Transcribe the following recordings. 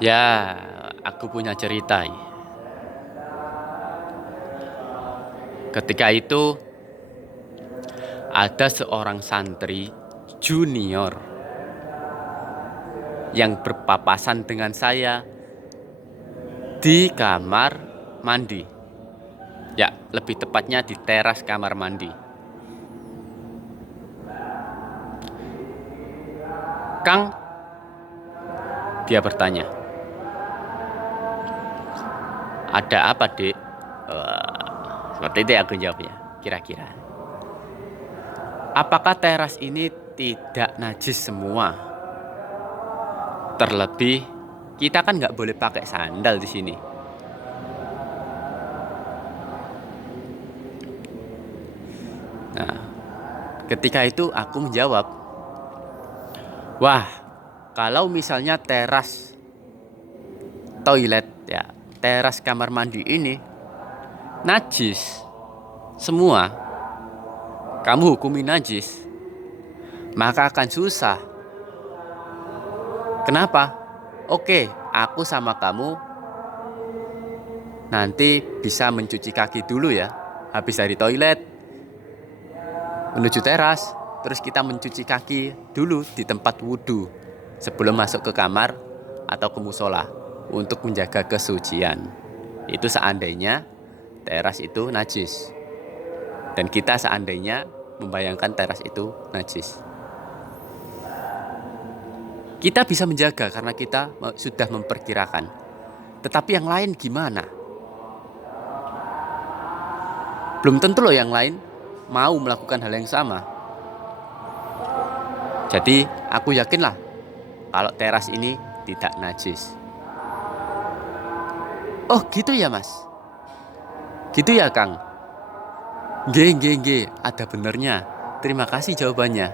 Ya, aku punya cerita. Ketika itu ada seorang santri junior yang berpapasan dengan saya di kamar mandi. Ya, lebih tepatnya di teras kamar mandi. Kang, dia bertanya, ada apa, Dek? Seperti itu aku jawabnya, kira-kira. Apakah teras ini tidak najis semua? Terlebih, kita kan nggak boleh pakai sandal di sini. Nah, ketika itu aku menjawab, wah, kalau misalnya teras toilet ya, teras kamar mandi ini najis semua, kamu hukumi najis, maka akan susah. Kenapa? Oke, aku sama kamu nanti bisa mencuci kaki dulu ya. Habis dari toilet menuju teras, terus kita mencuci kaki dulu di tempat wudhu sebelum masuk ke kamar atau ke musola untuk menjaga kesucian. Itu seandainya teras itu najis dan kita seandainya membayangkan teras itu najis. Kita bisa menjaga karena kita sudah memperkirakan. Tetapi yang lain gimana? Belum tentu loh yang lain mau melakukan hal yang sama. Jadi aku yakinlah kalau teras ini tidak najis. Oh gitu ya mas? Gitu ya Kang? Nggih, ada benernya. Terima kasih jawabannya.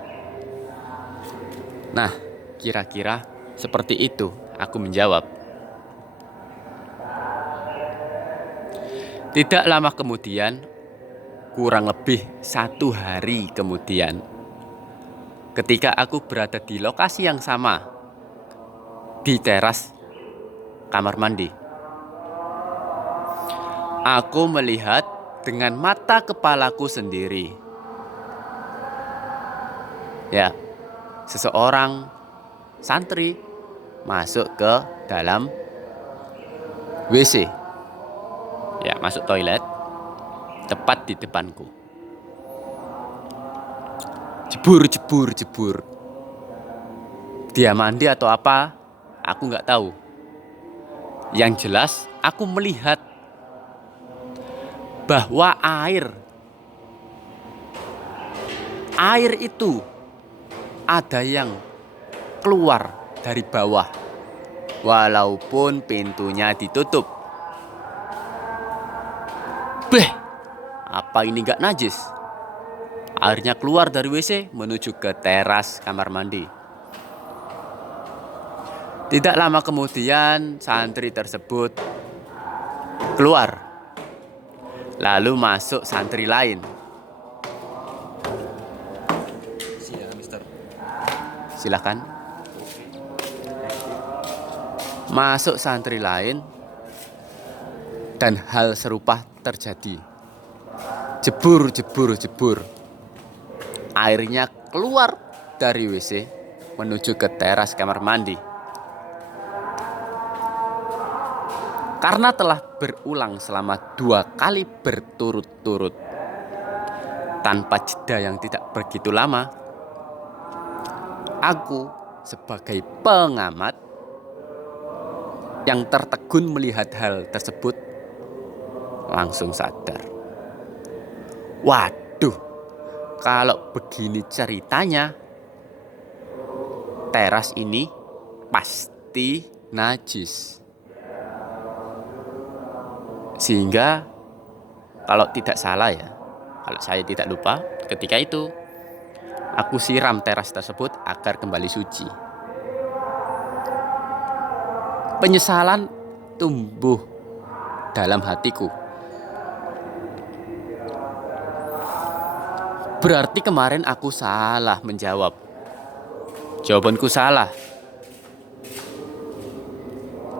Nah, kira-kira seperti itu aku menjawab. Tidak lama kemudian, kurang lebih 1 hari kemudian, ketika aku berada di lokasi yang sama, di teras kamar mandi, aku melihat dengan mata kepalaku sendiri. Ya, seseorang santri masuk ke dalam WC. Ya, masuk toilet tepat di depanku. Jebur. Dia mandi atau apa? Aku nggak tahu. Yang jelas, aku melihat bahwa air itu ada yang keluar dari bawah, walaupun pintunya ditutup. Beh, apa ini gak najis? Airnya keluar dari WC menuju ke teras kamar mandi. Tidak lama kemudian santri tersebut keluar. Lalu masuk santri lain. Silakan. Masuk santri lain dan hal serupa terjadi. Jebur. Airnya keluar dari WC menuju ke teras kamar mandi. Karena telah berulang selama 2 kali berturut-turut tanpa jeda yang tidak begitu lama, aku sebagai pengamat yang tertegun melihat hal tersebut langsung sadar. Waduh, kalau begini ceritanya, teras ini pasti najis. Sehingga kalau tidak salah ya, kalau saya tidak lupa, ketika itu aku siram teras tersebut agar kembali suci. Penyesalan tumbuh dalam hatiku. Berarti kemarin aku salah menjawab. Jawabanku salah.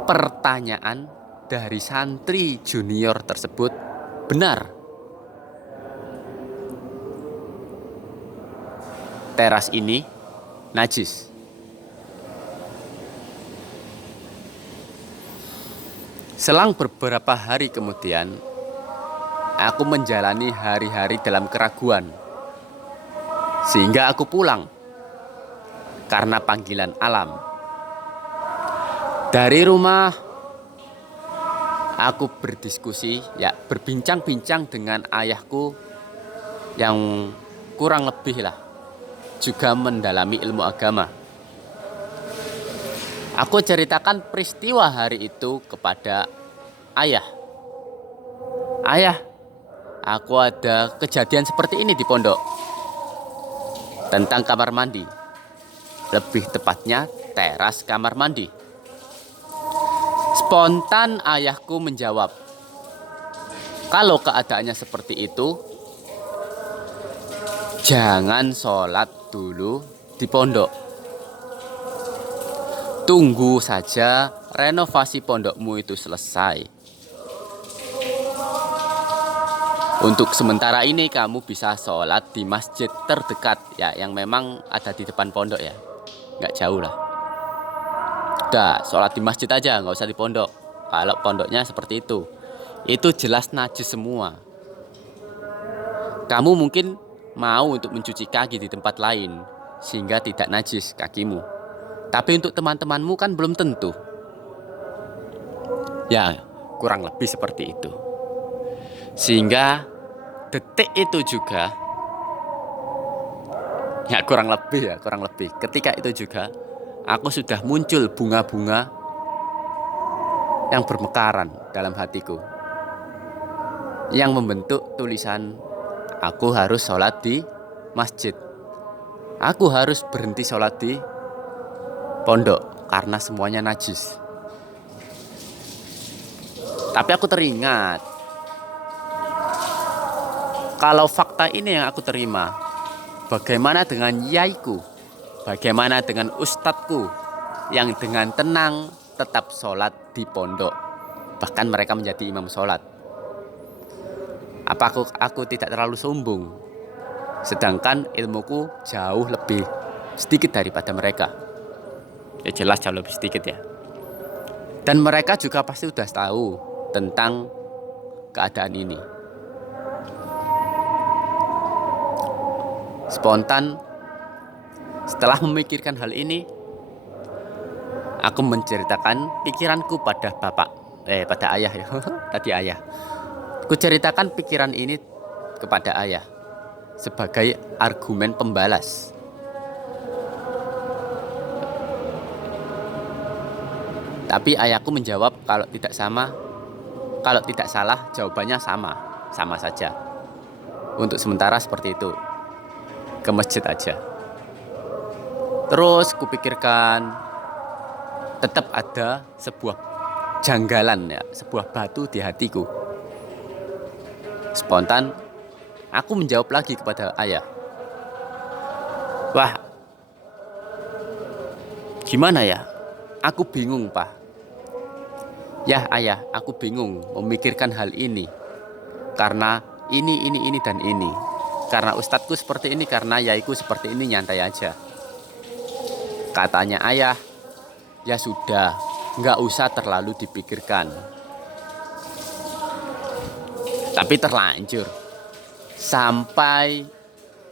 pertanyaan dari santri junior tersebut benar. Teras ini najis. Selang beberapa hari kemudian, aku menjalani hari-hari dalam keraguan. Sehingga aku pulang karena panggilan alam. Dari rumah, aku berdiskusi, berbincang-bincang dengan ayahku yang kurang lebih juga mendalami ilmu agama. Aku ceritakan peristiwa hari itu kepada ayah. Ayah, aku ada kejadian seperti ini di pondok. Tentang kamar mandi. Lebih tepatnya teras kamar mandi. Spontan ayahku menjawab, kalau keadaannya seperti itu, jangan sholat dulu di pondok. Tunggu saja renovasi pondokmu itu selesai. Untuk sementara ini kamu bisa sholat di masjid terdekat yang memang ada di depan pondok nggak jauh lah. Udah sholat di masjid aja, nggak usah di pondok. Kalau pondoknya seperti itu jelas najis semua. Kamu mungkin mau untuk mencuci kaki di tempat lain sehingga tidak najis kakimu. Tapi untuk teman-temanmu kan belum tentu. Kurang lebih seperti itu. Sehingga detik itu juga, kurang lebih. Ketika itu juga, aku sudah muncul bunga-bunga yang bermekaran dalam hatiku. Yang membentuk tulisan, aku harus sholat di masjid. Aku harus berhenti sholat di pondok karena semuanya najis. Tapi aku teringat, kalau fakta ini yang aku terima, bagaimana dengan yaiku? Bagaimana dengan ustadku yang dengan tenang tetap sholat di pondok? Bahkan mereka menjadi imam sholat. Apa aku tidak terlalu sombong? Sedangkan ilmuku jauh lebih sedikit daripada mereka. Jelas jauh lebih sedikit Dan mereka juga pasti sudah tahu tentang keadaan ini. Spontan setelah memikirkan hal ini, aku menceritakan pikiranku pada pada ayah Tadi ayah. Aku ceritakan pikiran ini kepada ayah sebagai argumen pembalas. Tapi ayahku menjawab kalau tidak salah jawabannya sama saja. Untuk sementara seperti itu. Ke masjid aja. Terus kupikirkan tetap ada sebuah janggalan sebuah batu di hatiku. Spontan aku menjawab lagi kepada ayah. Wah, gimana ya? Aku bingung, Pak. Ayah, aku bingung memikirkan hal ini. Karena ini dan ini. Karena ustadku seperti ini, karena yaiku seperti ini, nyantai aja. Katanya ayah, ya sudah, nggak usah terlalu dipikirkan. Tapi terlanjur. Sampai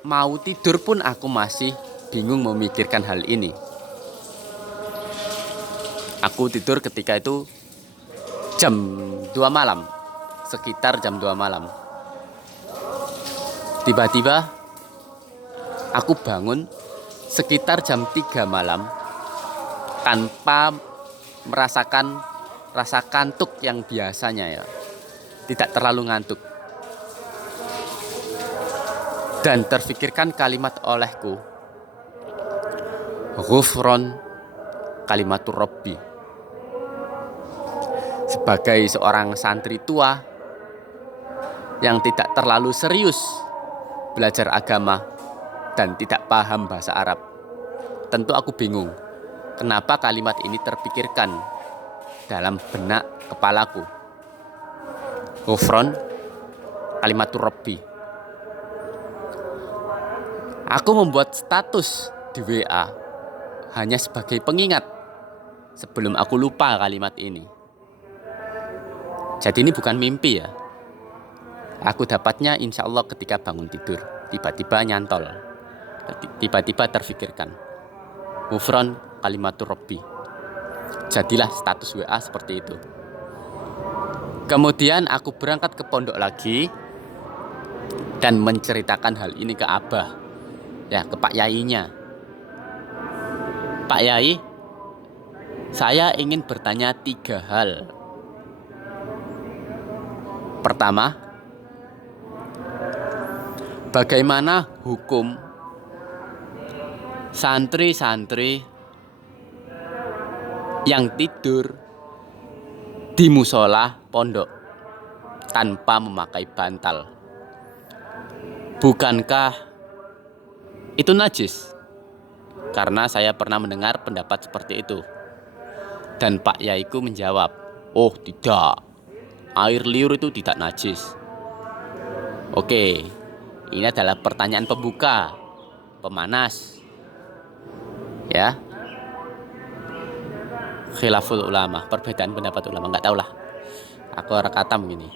mau tidur pun aku masih bingung memikirkan hal ini. Aku tidur ketika itu jam 2 malam. Sekitar jam 2 malam. Tiba-tiba aku bangun sekitar jam 3 malam tanpa merasakan rasa kantuk yang biasanya Tidak terlalu ngantuk. Dan terfikirkan kalimat olehku, Ghufron kalimatur Rabbi. Sebagai seorang santri tua yang tidak terlalu serius belajar agama dan tidak paham bahasa Arab, tentu aku bingung kenapa kalimat ini terpikirkan dalam benak kepalaku. Ghufron kalimatur Rabbi. Aku membuat status di WA hanya sebagai pengingat sebelum aku lupa kalimat ini. Jadi ini bukan mimpi ya. Aku dapatnya insya Allah ketika bangun tidur. Tiba-tiba nyantol. Tiba-tiba terfikirkan. Ghufron kalimatur Rabbi. Jadilah status WA seperti itu. Kemudian aku berangkat ke pondok lagi dan menceritakan hal ini ke Abah. Ya, ke Pak Yainya. Pak Yai, saya ingin bertanya 3 hal. Pertama, bagaimana hukum santri-santri yang tidur di musola pondok tanpa memakai bantal? Bukankah itu najis? Karena saya pernah mendengar pendapat seperti itu. Dan Pak Yaiku menjawab, oh tidak, air liur itu tidak najis. Oke, ini adalah pertanyaan pembuka, pemanas. Ya, khilaful ulama, perbedaan pendapat ulama, nggak tahu lah. Aku rekatam gini.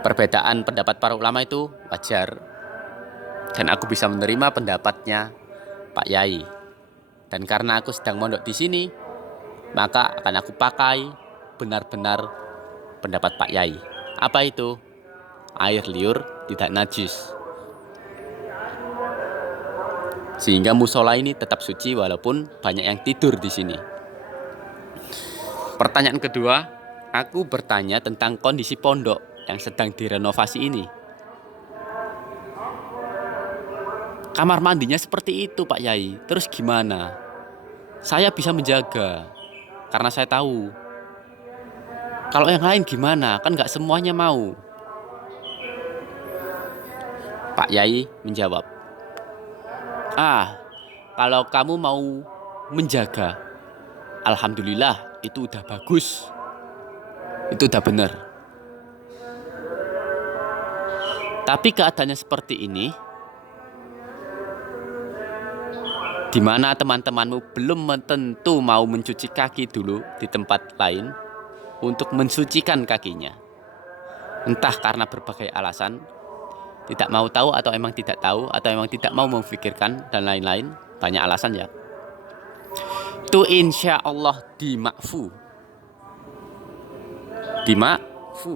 Perbedaan pendapat para ulama itu wajar. Dan aku bisa menerima pendapatnya Pak Yai. Dan karena aku sedang mondok di sini, maka akan aku pakai benar-benar pendapat Pak Yai. Apa itu? Air liur tidak najis. Sehingga musola ini tetap suci walaupun banyak yang tidur di sini. Pertanyaan kedua, aku bertanya tentang kondisi pondok yang sedang direnovasi ini. Kamar mandinya seperti itu Pak Yai, terus gimana? Saya bisa menjaga, karena saya tahu. Kalau yang lain gimana? Kan gak semuanya mau. Pak Yai menjawab, kalau kamu mau menjaga, alhamdulillah itu udah bagus. Itu udah benar. Tapi keadaannya seperti ini, di mana teman-temanmu belum tentu mau mencuci kaki dulu di tempat lain untuk mensucikan kakinya. Entah karena berbagai alasan, tidak mau tahu atau emang tidak tahu, atau emang tidak mau memikirkan dan lain-lain, banyak alasan ya. Itu insya Allah dimakfu. Dimakfu.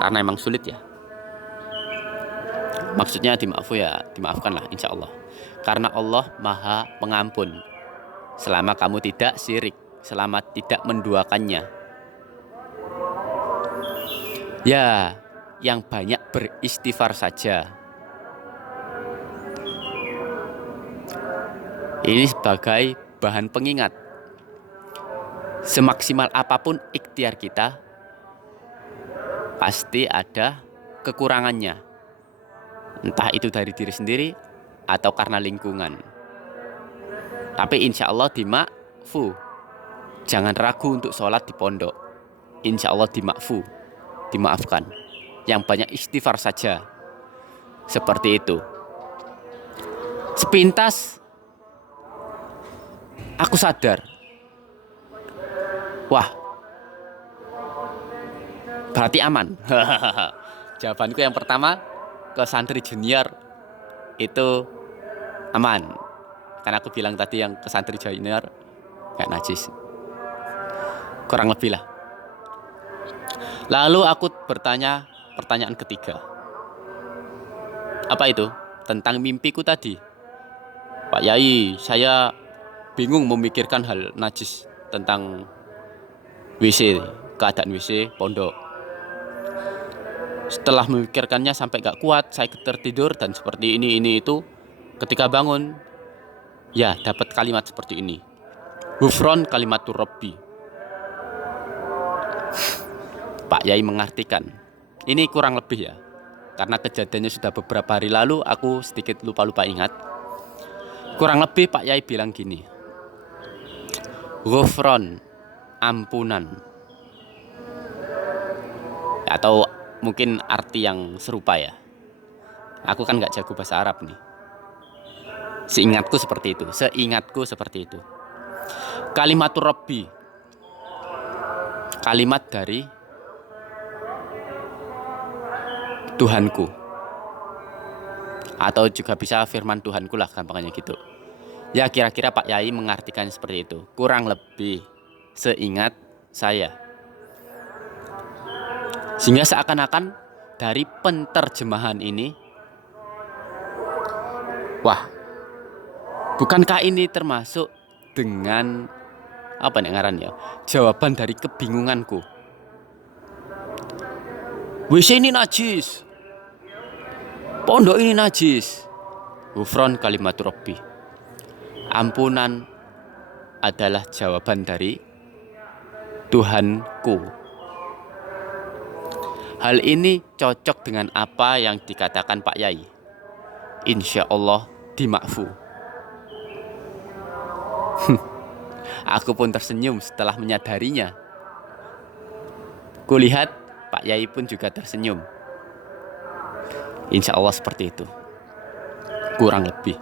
Karena emang sulit ya. Maksudnya dimakfu ya, dimaafkan lah insya Allah. Karena Allah Maha Pengampun. Selama kamu tidak syirik, selama tidak menduakannya. Ya, yang banyak beristighfar saja. Ini sebagai bahan pengingat. Semaksimal apapun ikhtiar kita, pasti ada kekurangannya. Entah itu dari diri sendiri atau karena lingkungan. Tapi insya Allah dimakfu. Jangan ragu untuk sholat di pondok. Insya Allah dimakfu, dimaafkan. Yang banyak istighfar saja. Seperti itu. Sepintas aku sadar, wah, berarti aman. Jawabanku yang pertama, ke santri junior itu aman. Karena aku bilang tadi yang ke santri junior gak najis. Kurang lebih lah. Lalu aku bertanya pertanyaan ketiga. Apa itu? Tentang mimpiku tadi. Pak Yai, saya bingung memikirkan hal najis tentang WC, keadaan WC pondok. Setelah memikirkannya sampai gak kuat, saya tertidur dan seperti ini itu. Ketika bangun, ya dapat kalimat seperti ini. Ghufron kalimatur Rabbi. Pak Yai mengartikan. Ini kurang lebih ya. Karena kejadiannya sudah beberapa hari lalu, aku sedikit lupa-lupa ingat. Kurang lebih Pak Yai bilang gini. Ghufron ampunan. Atau mungkin arti yang serupa ya. Aku kan nggak jago bahasa Arab nih. Seingatku seperti itu. Kalimatur Rabbi, kalimat dari Tuhanku. Atau juga bisa firman Tuhanku lah, gampangnya gitu. Ya kira-kira Pak Yai mengartikan seperti itu. Kurang lebih seingat saya. Sehingga seakan-akan dari penterjemahan ini, wah, bukankah ini termasuk dengan apa nih ngaran ya? Jawaban dari kebingunganku. WC ini najis. Pondok ini najis. Ghufron kalimatur Rabbi. Ampunan adalah jawaban dari Tuhanku. Hal ini cocok dengan apa yang dikatakan Pak Yai. Insya Allah dimakfu. Aku pun tersenyum setelah menyadarinya. Kulihat Pak Yai pun juga tersenyum. Insya Allah seperti itu. Kurang lebih.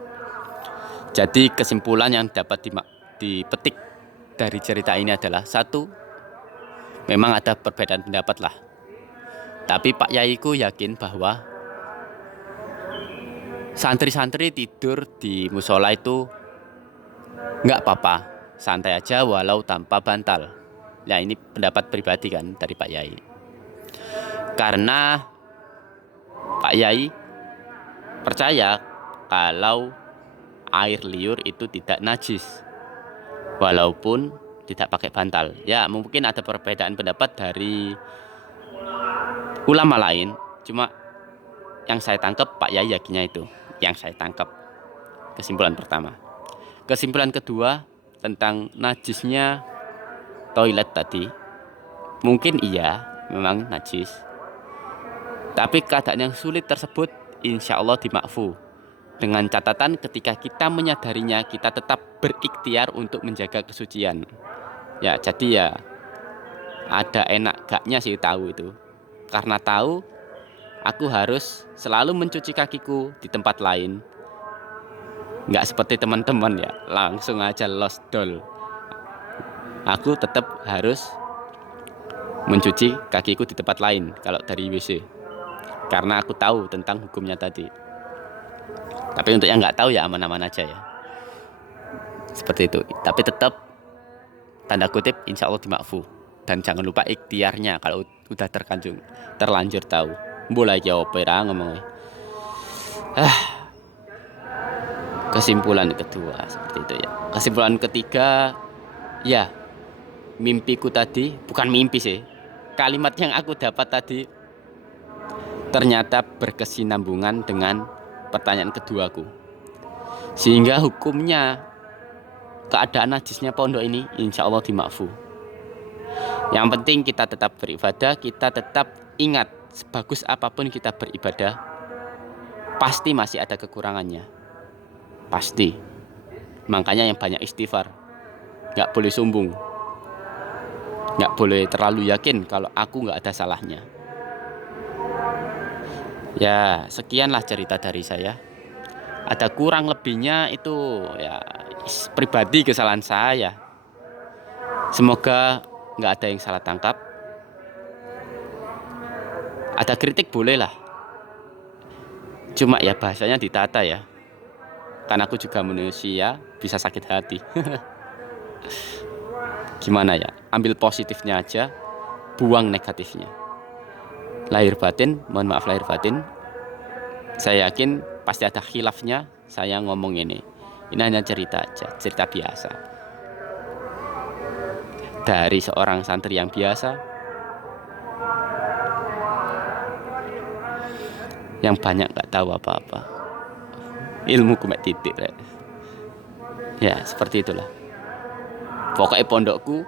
Jadi kesimpulan yang dapat dipetik dari cerita ini adalah, satu, memang ada perbedaan pendapat lah. Tapi Pak Yaiku yakin bahwa santri-santri tidur di musola itu nggak apa-apa, santai aja walau tanpa bantal. Ya ini pendapat pribadi kan dari Pak Yai. Karena Pak Yai percaya kalau air liur itu tidak najis, walaupun tidak pakai bantal. Ya mungkin ada perbedaan pendapat dari ulama lain, cuma yang saya tangkap Pak Yai yakinnya itu. Yang saya tangkap kesimpulan pertama. Kesimpulan kedua tentang najisnya toilet tadi, mungkin iya memang najis, tapi keadaan yang sulit tersebut insya Allah dimakfu. Dengan catatan ketika kita menyadarinya, kita tetap berikhtiar untuk menjaga kesucian. Ya jadi ya ada enak gaknya sih tahu itu. Karena tahu aku harus selalu mencuci kakiku di tempat lain. Nggak seperti teman-teman ya, langsung aja lost doll. Aku tetap harus mencuci kakiku di tempat lain kalau dari WC. Karena aku tahu tentang hukumnya tadi. Tapi untuk yang nggak tahu ya aman-aman aja ya. Seperti itu. Tapi tetap tanda kutip insya Allah dimakfu. Dan jangan lupa ikhtiarnya kalau udah terlanjur tahu. Boleh jawab pera ngomongnya. Kesimpulan kedua seperti itu ya. Kesimpulan ketiga, ya mimpiku tadi bukan mimpi sih. Kalimat yang aku dapat tadi ternyata berkesinambungan dengan pertanyaan keduaku. Sehingga hukumnya keadaan najisnya pondok ini insya Allah dimakfu. Yang penting kita tetap beribadah, kita tetap ingat sebagus apapun kita beribadah, pasti masih ada kekurangannya. Pasti. Makanya yang banyak istighfar. Gak boleh sombong. Gak boleh terlalu yakin kalau aku gak ada salahnya. Ya sekianlah cerita dari saya. Ada kurang lebihnya itu ya pribadi kesalahan saya. Semoga gak ada yang salah tangkap. Ada kritik boleh lah. Cuma ya bahasanya ditata ya. Karena aku juga manusia, bisa sakit hati. Gimana ya? Ambil positifnya aja, buang negatifnya. Lahir batin, mohon maaf lahir batin. Saya yakin pasti ada khilafnya saya ngomong ini. Ini hanya cerita aja, cerita biasa. Dari seorang santri yang biasa, yang banyak gak tahu apa-apa. Ilmu kumek titik rek. Ya seperti itulah. Pokoknya pondokku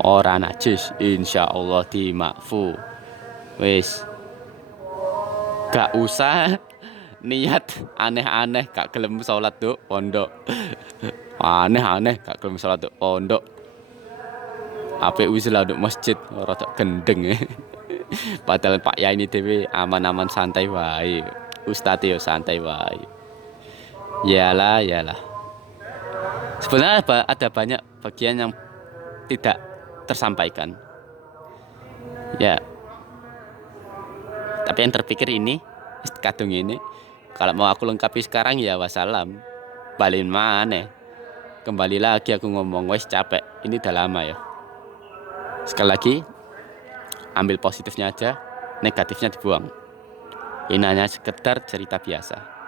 ora najis, insya Allah dimakfu. Wis gak usah niat aneh-aneh gak gelem sholat tuh pondok. Aneh-aneh gak gelem sholat tuh pondok. APU selalu masjid rada gendeng. Padahal Pak Yai ini dewe aman-aman santai wae. Ustadz yo santai wae. Yalah, yalah. Sebenarnya ada banyak bagian yang tidak tersampaikan. Ya, tapi yang terpikir ini, kadung ini, kalau mau aku lengkapi sekarang ya wassalam. Balikin mana? Kembali lagi aku ngomong, wes capek. Ini udah lama ya. Sekali lagi, ambil positifnya aja, negatifnya dibuang. Ini hanya sekedar cerita biasa.